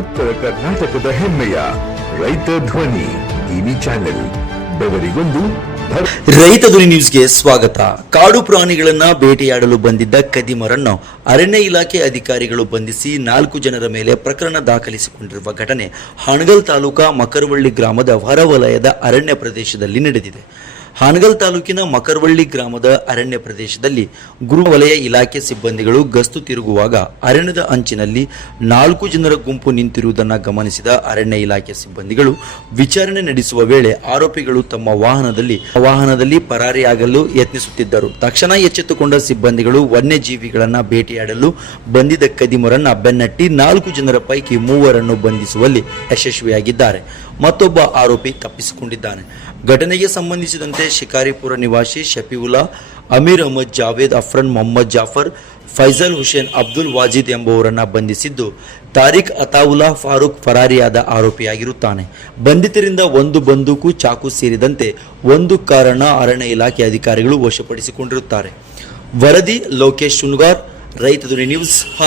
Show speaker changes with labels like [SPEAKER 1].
[SPEAKER 1] ಉತ್ತರ ಕರ್ನಾಟಕದ ಹೆಮ್ಮೆಯ ರೈತ ಧ್ವನಿ ಟಿವಿ ಚಾನೆಲ್, ಬೆವರಿಗೊಂದು
[SPEAKER 2] ರೈತ ಧ್ವನಿ ನ್ಯೂಸ್ಗೆ ಸ್ವಾಗತ. ಕಾಡು ಪ್ರಾಣಿಗಳನ್ನ ಬೇಟೆಯಾಡಲು ಬಂದಿದ್ದ ಕದಿಮರನ್ನು ಅರಣ್ಯ ಇಲಾಖೆ ಅಧಿಕಾರಿಗಳು ಬಂಧಿಸಿ ನಾಲ್ಕು ಜನರ ಮೇಲೆ ಪ್ರಕರಣ ದಾಖಲಿಸಿಕೊಂಡಿರುವ ಘಟನೆ ಹಣಗಲ್ ತಾಲೂಕಾ ಮಕರವಳ್ಳಿ ಗ್ರಾಮದ ಹೊರವಲಯದ ಅರಣ್ಯ ಪ್ರದೇಶದಲ್ಲಿ ನಡೆದಿದೆ. ಹಾನಗಲ್ ತಾಲೂಕಿನ ಮಕರವಳ್ಳಿ ಗ್ರಾಮದ ಅರಣ್ಯ ಪ್ರದೇಶದಲ್ಲಿ ಗುರು ವಲಯ ಇಲಾಖೆ ಸಿಬ್ಬಂದಿಗಳು ಗಸ್ತು ತಿರುಗುವಾಗ ಅರಣ್ಯದ ಅಂಚಿನಲ್ಲಿ ನಾಲ್ಕು ಜನರ ಗುಂಪು ನಿಂತಿರುವುದನ್ನು ಗಮನಿಸಿದ ಅರಣ್ಯ ಇಲಾಖೆ ಸಿಬ್ಬಂದಿಗಳು ವಿಚಾರಣೆ ನಡೆಸುವ ವೇಳೆ ಆರೋಪಿಗಳು ತಮ್ಮ ವಾಹನದಲ್ಲಿ ವಾಹನದಲ್ಲಿ ಪರಾರಿಯಾಗಲು ಯತ್ನಿಸುತ್ತಿದ್ದರು. ತಕ್ಷಣ ಎಚ್ಚೆತ್ತುಕೊಂಡ ಸಿಬ್ಬಂದಿಗಳು ವನ್ಯಜೀವಿಗಳನ್ನು ಭೇಟಿಯಾಡಲು ಬಂದಿದ್ದ ಕದಿಮರನ್ನ ಬೆನ್ನಟ್ಟಿ ನಾಲ್ಕು ಜನರ ಪೈಕಿ ಮೂವರನ್ನು ಬಂಧಿಸುವಲ್ಲಿ ಯಶಸ್ವಿಯಾಗಿದ್ದಾರೆ. ಮತ್ತೊಬ್ಬ ಆರೋಪಿ ತಪ್ಪಿಸಿಕೊಂಡಿದ್ದಾನೆ. ಘಟನೆಗೆ ಸಂಬಂಧಿಸಿದಂತೆ ಶಿಕಾರಿಪುರ ನಿವಾಸಿ ಶಫಿವುಲ್ಲಾ, ಅಮೀರ್ ಅಹಮದ್ ಜಾವೇದ್, ಅಫ್ರನ್ ಮೊಹಮ್ಮದ್ ಜಾಫರ್ ಫೈಜಲ್ ಹುಸೇನ್, ಅಬ್ದುಲ್ ವಾಜಿದ್ ಎಂಬುವರನ್ನ ಬಂಧಿಸಿದ್ದು. ತಾರಿಕ್ ಅತಾವುಲ್ಲಾ ಫಾರೂಕ್ ಫರಾರಿಯಾದ ಆರೋಪಿಯಾಗಿರುತ್ತಾನೆ. ಬಂಧಿತರಿಂದ ಒಂದು ಬಂದೂಕು ಚಾಕು ಸೇರಿದಂತೆ ಒಂದು ಕಾರಣ ಅರಣ್ಯ ಇಲಾಖೆ ಅಧಿಕಾರಿಗಳು ವಶಪಡಿಸಿಕೊಂಡಿರುತ್ತಾರೆ. ವರದಿ ಲೋಕೇಶ್ ಶುನ್ಗಾರ್ ರೈತ ಧ್ವನಿ ನ್ಯೂಸ್